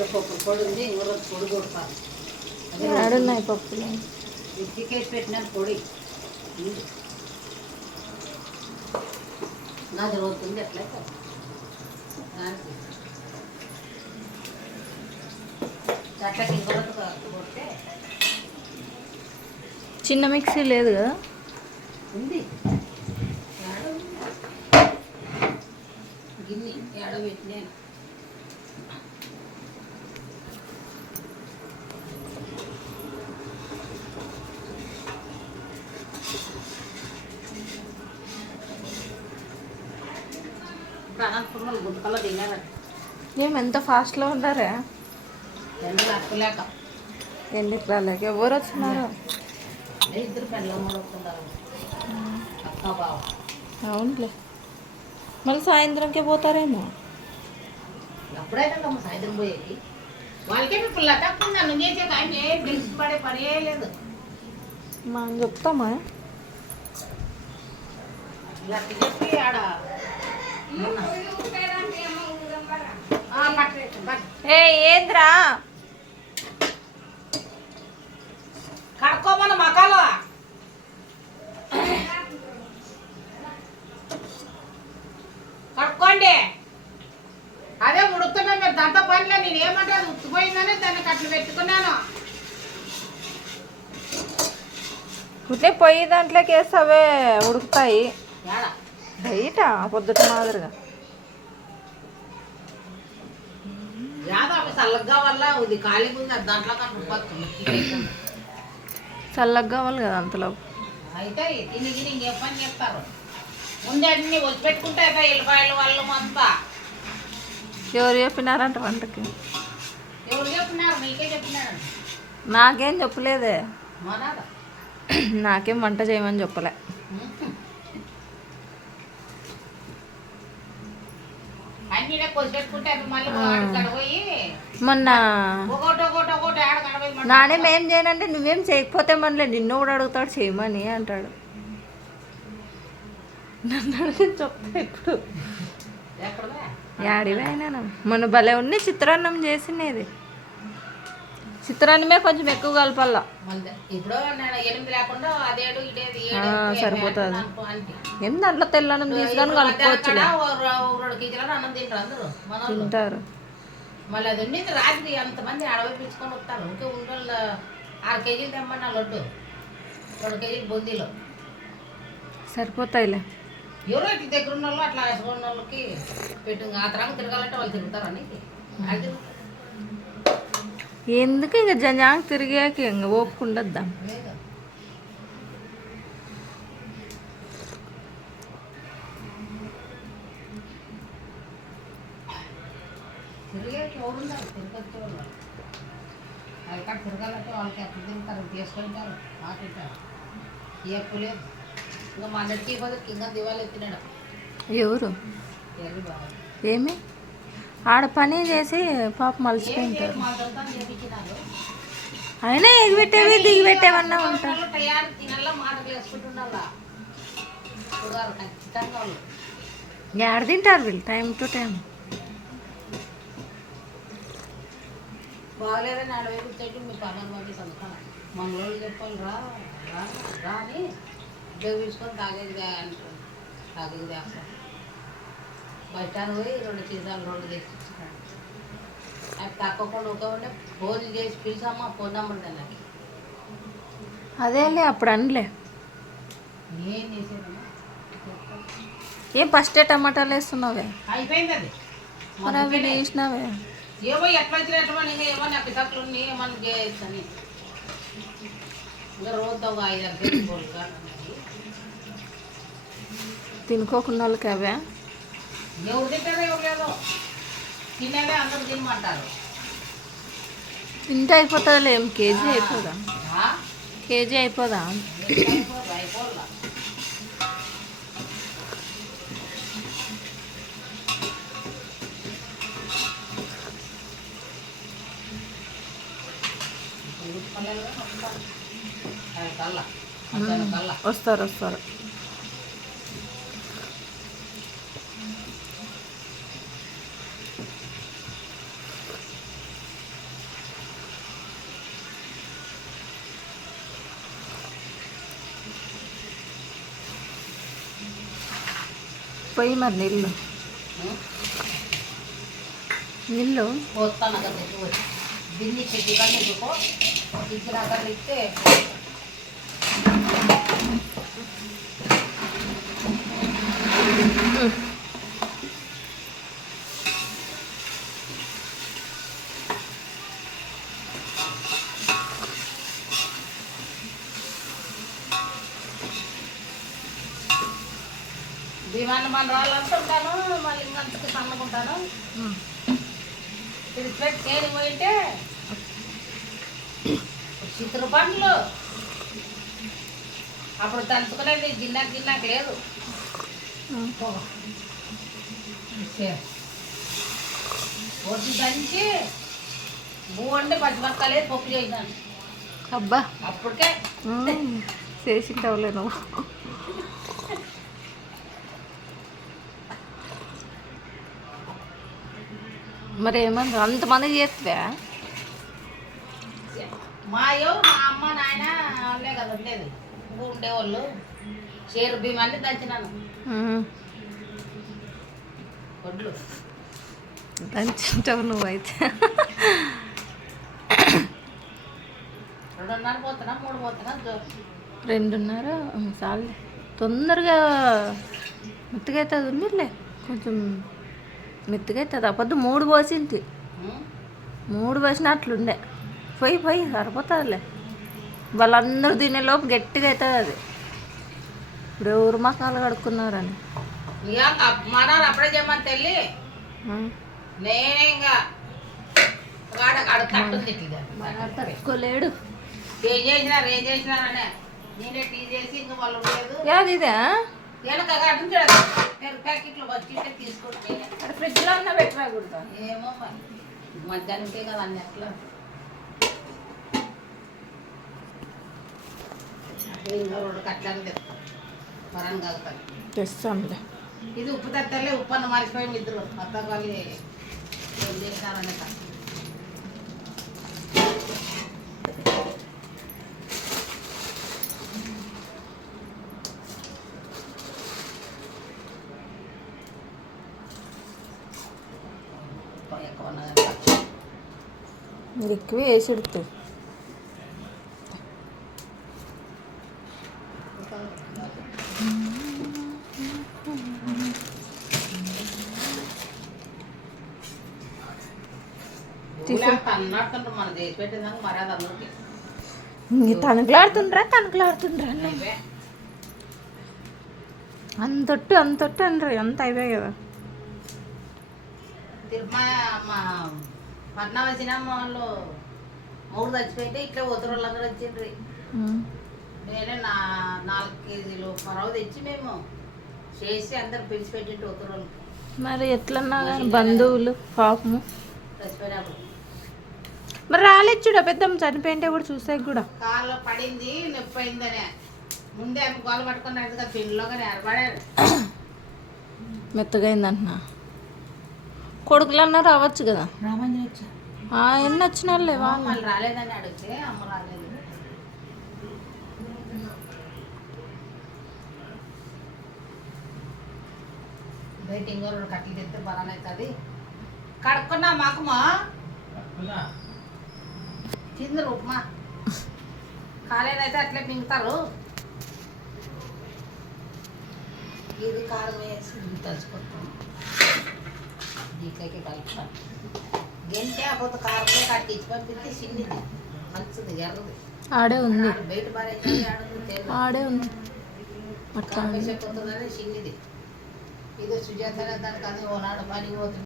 పప్పు పొడి ఉంది, ఊరొచ్చి పొడి కొడతాను. ఆడున్నాయి పప్పులు. ఉత్తికేసి పెట్టిన పొడి నాది రోజుతుంది ఎట్లయితే దానికి చట్లకి ఇంకొకటి కొడితే చిన్న మిక్సీ లేదు కదా? ఉంది. గిన్నె ఏడో పెట్టినాను. అనంతపురంలో గుంటకల్లో తిన్నాను. మేము ఎంత ఫాస్ట్లో ఉంటారా? ఎండలు అక్కలేక ఎందుకు రాలేక ఎవరు వచ్చినారు? ఇద్దరు పెళ్ళం వస్తున్నారు, అక్క బావ. అవునులే, మళ్ళీ సాయంత్రంకే పోతారేమో. ఎప్పుడైతే అమ్మ సాయంత్రం పోయేది వాళ్ళకే ఇప్పుడు లటప్పుడు నన్ను చేసే కానీ పిలిచి పడే పనే లేదు. మనం చెప్తామా లట్టి చెప్పి ఆడ ఏ ఏంద్రా కడుక్కోమన్న మకాలో కడుక్కోండి. అదే ఉడుకుతున్నా మీరు దాంతో పనిలో నేను ఏమంటే అది ఉత్తిపోయిందని దానికి అట్లా పెట్టుకున్నాను. ఉట్టే పొయ్యి దాంట్లోకి వేసి అవే ఉడుకుతాయి. ఏడా బయట పొద్దుట మాదిరిగా యాదో అవి చల్లగా వల్ల ఇది ఖాళీగా ఉంది, దాంట్లో చల్లగా కావాలి కదా అంతలో. అయితే తిని తిని ఇంకే పని చేస్తారు. ముందే అన్ని వచ్చి పెట్టుకుంటే అయితే ఎల్లిపాయలు వాళ్ళు అంతా. ఎవరు చెప్పినారంట వంటకి? ఎవరు చెప్పినారు? నీకే చెప్పినారు. నాకేం చెప్పలేదే. మనాదా నాకేం వంట చేయమని చెప్పలే. అన్నీ కొద్ది పెట్టుకుంటే అవి మళ్ళీ పోయి మొన్న ఒకటి ఒకటి ఒకటి ఆడ కడపోయి నానేం ఏం చేయనంటే నువ్వేం చేయకపోతే మనలే నిన్ను కూడా అడుగుతాడు చేయమని అంటాడు. నన్ను అడిగి చెప్తా ఇప్పుడు. యాడివైనా మొన్న భలే ఉంది చిత్రాన్నం చేసినది. చిత్రాన్నమే కొంచెం ఎక్కువ కలపాల. ఇప్పుడు 8 లేకుండా అదేడు ఇదేది సరిపోతుంది. ఏం దాంట్లో తెల్లన్నం తీసుకొని కలుపుకోవచ్చు. 2 కేజీల అన్నం తింటారు అందరూ తింటారు. మళ్ళీ అది ఉండింది రాత్రి అంతమంది అడవి పిలుచుకొని వస్తారు. ఇంకే ఉండలు 6 కేజీలు తెమ్మన్నా లడ్డు, 2 కేజీలు బొందీలు సరిపోతాయిలే. ఎవరో ఇట్లా దగ్గర ఉన్న వాళ్ళు అట్లా వేసుకున్న వాళ్ళకి పెట్టు. ఆ తరంగా తిరగాలంటే వాళ్ళు తిరుగుతారు అని అది ఎందుకు ఇంక జంజాంగ్ తిరిగాక ఇంక ఓపుకుండద్దాం. తిరిగేకి ఎవరున్నారు? తిరగచ్చు వాళ్ళు అక్కడ తిరగాలంటే వాళ్ళకి ఎక్కడ తిరుగుతారు, తీసుకుంటారు, మాట్లాడతారు. ఎప్పుడు లేదు ఇంకా మా అన్నిటికీ బదులు ఇంకా దివాళీ ఎత్తినాడు. ఎవరు ఏమి ఆడ పని చేసి పాప మలిచిపోయింటారు. అయినా ఎగిపెట్టేవి దిగిపెట్టేవన్నా ఉంటారు. తినల్లా మాటలు వేసుకుంటుండాలా ఖచ్చితంగా వాళ్ళు ఎక్కడ తింటారు వీళ్ళు టైం టు టైం. బాగలేదని 40 కూర్చోటి మీ పనులు పంపిస్తాను అందుకని మన వాళ్ళు చెప్పాలి రా రా రా అని ఉద్యోగం తీసుకొని తాగేది అంటారు. తాగేది వేస్తాం. బస్ స్టాండ్ పోయి 2 సీసాలు 2 తెచ్చి ఇచ్చినాడు. అది తక్కువకుండా ఉంటే ఫోన్ చేసి పిలిచామా ఫోన్ నెంబర్ దానికి. అదేలే అప్పుడు అనలే. ఏం చేసేదమ్మా ఏం ఫస్టే టమాటాలు వేస్తున్నావే? అయిపోయింది అది. మరి అవి వేసినావే ఏమో ఎట్లా వచ్చినట్టు ఇంకా ఏమో నాకు తక్కువ ఉన్నాయి ఏమన్నా చేయొచ్చని ఇంకా రోజుతో 5-6 కేజీలు తినుకోకుండా వాళ్ళకి అవే. ఎవరు తింటారో ఎవరు లేదో తినేదే అందరూ తినమంటారు. తింటే అయిపోతుందిలే. ఏం కేజీ అయిపోదా? కేజీ అయిపోదా? అయిపోదా వస్తారు వస్తారు. పోయి మరి నీళ్ళు నీళ్ళు పోస్తాను అక్కడ తెచ్చి దీన్ని చెట్టు కానీ ఇదిగో ఇచ్చిన అక్కడ ఇస్తే భీమాన్ని మన రాళ్ళంతా ఉంటాను మళ్ళీ ఇంకంతకు సన్నకుంటాను ఇది పెట్టి తేలి పోయింటే చిత్ర పండ్లు అప్పుడు దంచుకునేది గిన్నెకి లేదు పొద్దు దంచి బూవండి పచ్చిమిరపకాయలు పప్పు చేసినాను అబ్బా అప్పటికే చేసింటావులే నువ్వు. మరి ఏమన్నా అంతమంది చేస్తా మా అమ్మ నాయన వాళ్ళే కదా ఉండేది ఇంకో ఉండేవాళ్ళు షేరు బియ్యాన్ని దంచినాను వడ్లు దంచుంటావు నువ్వైతే. 2:30 పోతున్నా 3 పోతున్నా 2:30 చాలు తొందరగా మెత్తగా అవుతుంది ఉన్నట్లే కొంచెం మెత్తగా అవుతుంది. అప్పద్దు 3 పోసింటి 3 పోసినట్లుండే పోయి సరిపోతుందిలే. వాళ్ళందరూ తినేలోపు గట్టిగా అవుతుంది అది. ఇప్పుడు ఎవరు మసాలు కడుక్కున్నారని మనాలు అప్పుడే చేయమని తెల్లి నేనే ఇంకా తట్టుంది తట్టుకోలేడు. ఏం చేసినారనే నేనే టీ చేసి ఇంకా వాళ్ళు లేదు యాది ఇదే వెనక ప్యాకెట్లు వచ్చి తీసుకుంటే ఫ్రిడ్జ్లో ఉన్న పెట్టరాకూడదు. ఏమో మరి మధ్యాహ్నంకే కదా అన్నీ అట్లా ఇంకా 2 కట్లను తెస్తాను పరాన్ని కలుగుతాను తెస్తానులే. ఇది ఉప్పు తెత్తలే ఉప్పు అన్న మర్చిపోయి ఇద్దరు అత్త వాళ్ళు ఏం చేసినారనే మీరు ఎక్కువ వేసి ఎడుతు అన్నట్టు మనం చేసి పెట్టేదాకా మర్యాద అందరికి తణుకులాడుతుండ్రా అంతొట్టు అనరు అంత అయిపోయాయి కదా. మా పట్నం వచ్చిన వాళ్ళు 3 చచ్చిపోయితే ఇట్లా ఉత్తర వాళ్ళందరూ వచ్చిండ్రి. నేనే 4 కేజీలు పరవ తెచ్చి మేము చేసి అందరు పిలిచి పెట్టింటి ఉత్తర వాళ్ళకి. మరి ఎట్లన్నా కానీ బంధువులు పాపము చచ్చిపోయినప్పుడు మరి రాలేచ్చుడా పెద్దమ్మ చనిపోయింటే కూడా చూసే కూడా కాళ్ళు పడింది నొప్పి అయిందనే ముందే ఆమె గోలు పట్టుకున్నాడు కదా పిండిలో కానీ ఏర్పడారు మెత్తగా అయిందంటున్నా. కొడుకులన్నా రావచ్చు కదా. రామంజన్ వచ్చా ఎన్ని వచ్చిన వాళ్ళే మళ్ళీ రాలేదని అడిగితే అమ్మ రాలేదు. బయట ఇంకో 2 కట్టలు తెస్తే బలాన్ అవుతుంది. కడుక్కున్నా మాకుమా తిందరు ఉప్మా కాలేదైతే అట్లే మింగుతారు. ఇది కారం వేసి తలుచుకుంటాం దీంట్లోకి కలుపుతాం. గెంటే పోతే కారంలో కట్టించి పంపిస్తే చిన్నది మంచిది ఎర్రది ఆడే ఉంది బయట బాగా ఆడే ఉంది అట్లా చెప్పొస్తుందని చిన్నది ఇది సుజాత దానికి అది ఓనాడు పని పోతుంది.